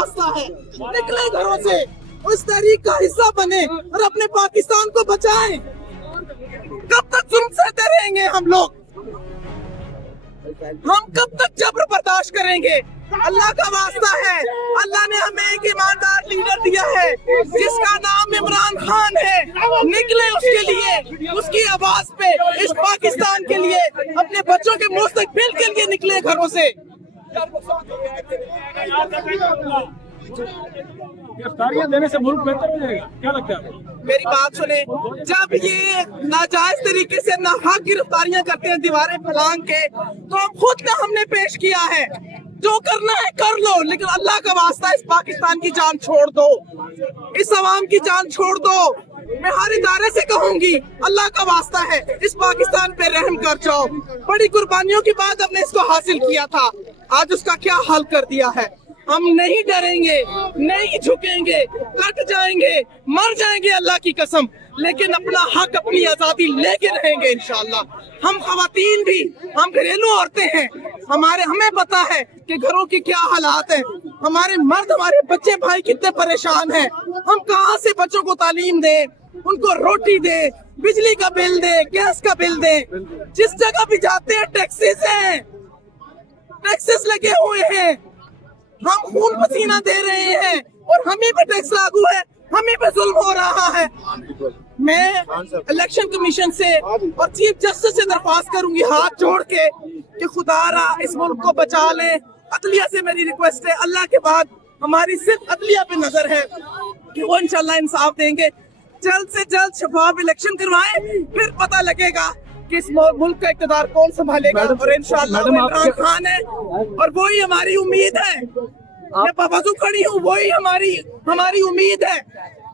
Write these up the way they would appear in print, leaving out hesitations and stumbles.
वास्ता है, निकले घरों से, उस तहरीक का हिस्सा बने और अपने पाकिस्तान को बचाएं। कब तक जुल्म सहते रहेंगे हम लोग? हम कब तक जबर बर्दाश्त करेंगे? अल्लाह का वास्ता है, अल्लाह ने हमें एक ईमानदार लीडर दिया है जिसका नाम इमरान खान है। निकले उसके लिए, उसकी आवाज पे, इस पाकिस्तान के लिए, अपने बच्चों के मुस्तकबिल के लिए निकले घरों से। गिरफ्तारियां देने से मुल्क बेहतर हो जाएगा, क्या लगता है? मेरी बात सुने, जब ये नाजायज तरीके से नाहक गिरफ्तारियां करते हैं दीवारें फैलांग के, तो खुद का हमने पेश किया है, जो करना है कर लो, लेकिन अल्लाह का वास्ता इस पाकिस्तान की जान छोड़ दो, इस अवाम की जान छोड़ दो। मैं हर इदारे से कहूंगी, अल्लाह का वास्ता है, इस पाकिस्तान पे रहम कर जाओ। बड़ी कुर्बानियों के बाद हमने इसको हासिल किया था, आज उसका क्या हाल कर दिया है। हम नहीं डरेंगे, नहीं झुकेंगे, कट जाएंगे, मर जाएंगे अल्लाह की कसम, लेकिन अपना हक, अपनी आजादी लेके रहेंगे इंशाअल्लाह। हम खवातीन भी, हम घरेलू औरतें हैं, हमें पता है कि घरों के क्या हालात हैं। हमारे मर्द, हमारे बच्चे भाई कितने परेशान हैं। हम कहाँ से बच्चों को तालीम दें, उनको रोटी दें, बिजली का बिल दें, गैस का बिल दें। जिस जगह भी जाते हैं टैक्सेस हैं, टैक्सेस लगे हुए हैं, हम खून पसीना दे रहे हैं और हमें पे टैक्स लागू है, हमें पे जुल्म हो रहा है। मैं इलेक्शन कमीशन से और चीफ जस्टिस से दरख्वास्त करूंगी हाथ जोड़ के कि खुदारा इस मुल्क को बचा लें। अदलिया से मेरी रिक्वेस्ट है, अल्लाह के बाद हमारी सिर्फ अदलिया पे नजर है कि वो इंशाल्लाह इंसाफ देंगे। जल्द से जल्द शफाफ इलेक्शन करवाएं, फिर पता लगेगा कि इस मुल्क का इक़्तिदार कौन संभालेगा। और इंशाल्लाह इमरान खान है और वही हमारी उम्मीद है। मैं बावजूद खड़ी हूँ, वही हमारी उम्मीद है।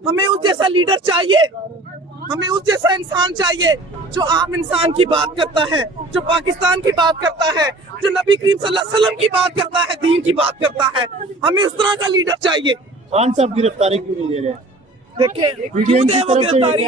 हमें उस जैसा लीडर चाहिए, हमें उस जैसा इंसान चाहिए जो आम इंसान की बात करता है, जो पाकिस्तान की बात करता है, जो नबी करीम सल्लल्लाहु अलैहि वसल्लम की बात करता है, दीन की बात करता है। हमें उस तरह का लीडर चाहिए। खान साहब गिरफ्तारी क्यों नहीं दे रहे? देखिए, क्यों दे वो गिरफ्तारी?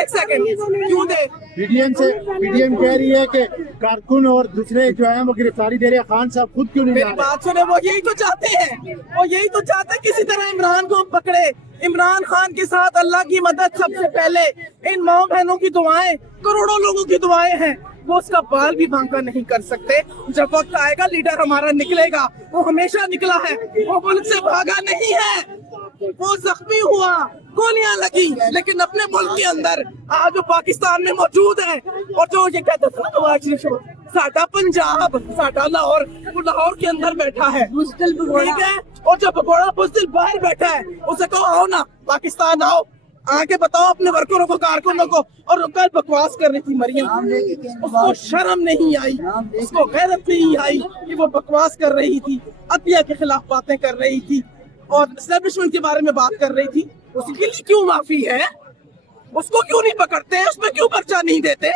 एक सेकंड, क्यों दे? पीडीएम कह रही है कि कारकुन और दूसरे जो है वो गिरफ्तारी दे रहे हैं, खान साहब खुद क्यों नहीं? मेरी बात सुने, वो यही तो चाहते हैं, वो यही तो चाहते हैं किसी तरह इमरान को पकड़े। इमरान खान के साथ अल्लाह की मदद, सबसे पहले इन माँ बहनों की दुआएं, करोड़ों लोगों की दुआएं हैं। वो उसका बाल भी बांका नहीं कर सकते। जब वक्त आएगा लीडर हमारा निकलेगा, वो हमेशा निकला है, वो मुल्क से भागा नहीं है। वो जख्मी हुआ, गोलियां लगी, लेकिन अपने मुल्क के अंदर आज वो पाकिस्तान में मौजूद है। और जो ये कहते थे साडा पंजाब, साडा लाहौर, वो लाहौर के अंदर बैठा है, ठीक है। और जो भगोड़ा बुज़दिल बाहर बैठा है, उसे कहो आओ ना पाकिस्तान आओ, आके बताओ अपने वर्करों को, कारकुनों को। और कल बकवास कर रही थी मरियम, उसको शर्म नहीं आई, उसको गैरत नहीं आई कि वो बकवास कर रही थी, अतिया के खिलाफ बातें कर रही थी और एस्टेब्लिशमेंट के बारे में बात कर रही थी। उसके लिए क्यों माफी है? उसको क्यों नहीं पकड़ते हैं? उसमें क्यों पर्चा नहीं देते?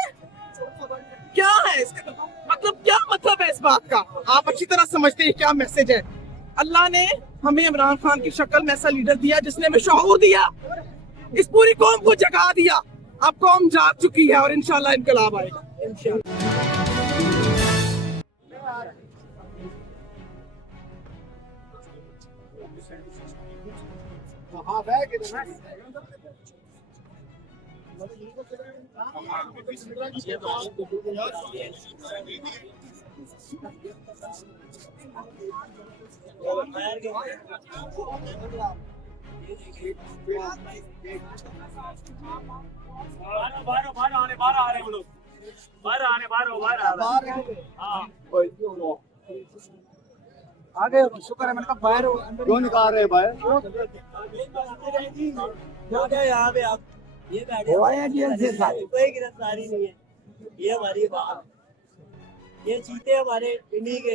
क्या है इसका मतलब? क्या मतलब है इस बात का? आप अच्छी तरह समझते हैं क्या मैसेज है। अल्लाह ने हमें इमरान खान की शक्ल में ऐसा लीडर दिया जिसने हमें शऊर दिया, इस पूरी कौम को जगा दिया। अब कौम जाग चुकी है और इंशाल्लाह इनकलाब आएगा। आगे शुक्र है, मैंने कहा बाहर क्यों निकाल रहे भाई? यहाँ पे आप ये बैठे कोई गिरफ्तारी नहीं है। ये हमारी बात, ये चीते हमारे इन्हीं के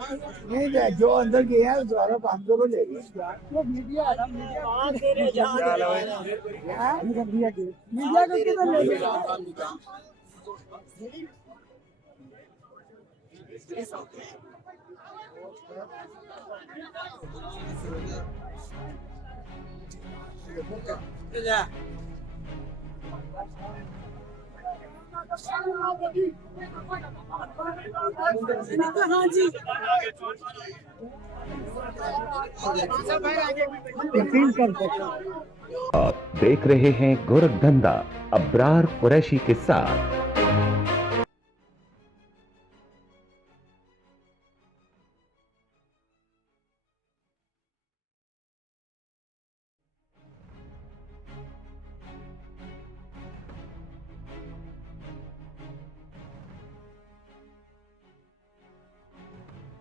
नहीं, जो अंदर गया है द्वारा 500 को ले गए। वो मीडिया तेरे मीडिया को किधर ले गया? हाँ जी आप देख रहे हैं गोरखधंधा अब्रार कुरैशी के साथ।